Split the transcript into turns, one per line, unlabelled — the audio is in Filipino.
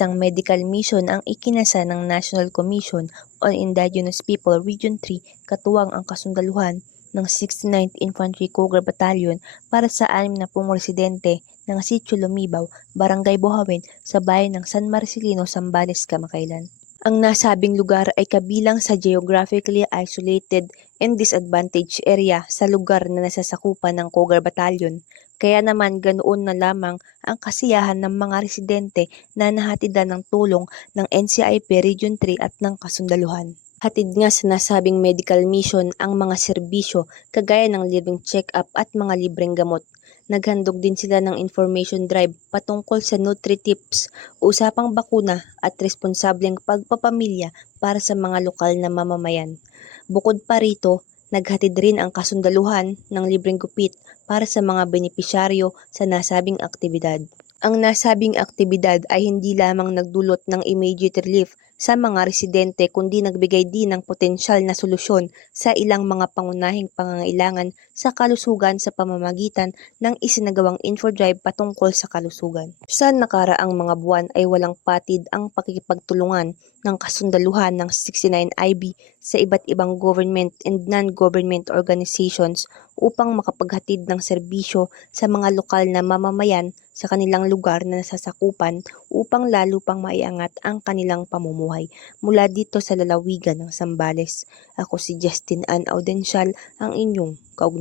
Isang medical mission ang ikinasa ng National Commission on Indigenous People Region 3 katuwang ang kasundaluhan ng 69th Infantry Cougar Battalion para sa 60 residente ng Sitio Lumibaw, Barangay Buhawin sa bayan ng San Marcelino, Zambales, Kamakailan. Ang nasabing lugar ay kabilang sa geographically isolated and disadvantaged area sa lugar na nasasakupan ng Cougar Battalion. Kaya naman ganoon na lamang ang kasiyahan ng mga residente na nahatidan ng tulong ng NCIP Region 3 at ng kasundaluhan. Hatid nga sa nasabing medical mission ang mga serbisyo kagaya ng libreng check-up at mga libreng gamot. Naghandog din sila ng information drive patungkol sa Nutri-Tips, usapang bakuna at responsableng pagpapamilya para sa mga lokal na mamamayan. Bukod pa rito, naghatid rin ang kasundaluhan ng libreng gupit para sa mga benepisyaryo sa nasabing aktibidad. Ang nasabing aktibidad ay hindi lamang nagdulot ng immediate relief sa mga residente kundi nagbigay din ng potensyal na solusyon sa ilang mga pangunahing pangangailangan sa kalusugan sa pamamagitan ng isinagawang infodrive patungkol sa kalusugan. Sa nakaraang mga buwan ay walang patid ang pakikipagtulungan ng kasundaluhan ng 69IB sa iba't ibang government and non-government organizations upang makapaghatid ng serbisyo sa mga lokal na mamamayan sa kanilang lugar na nasasakupan upang lalo pang maiangat ang kanilang pamumuhay. Mula dito sa lalawigan ng Sambales, ako si Justin Ann Audencial, ang inyong kaugnay.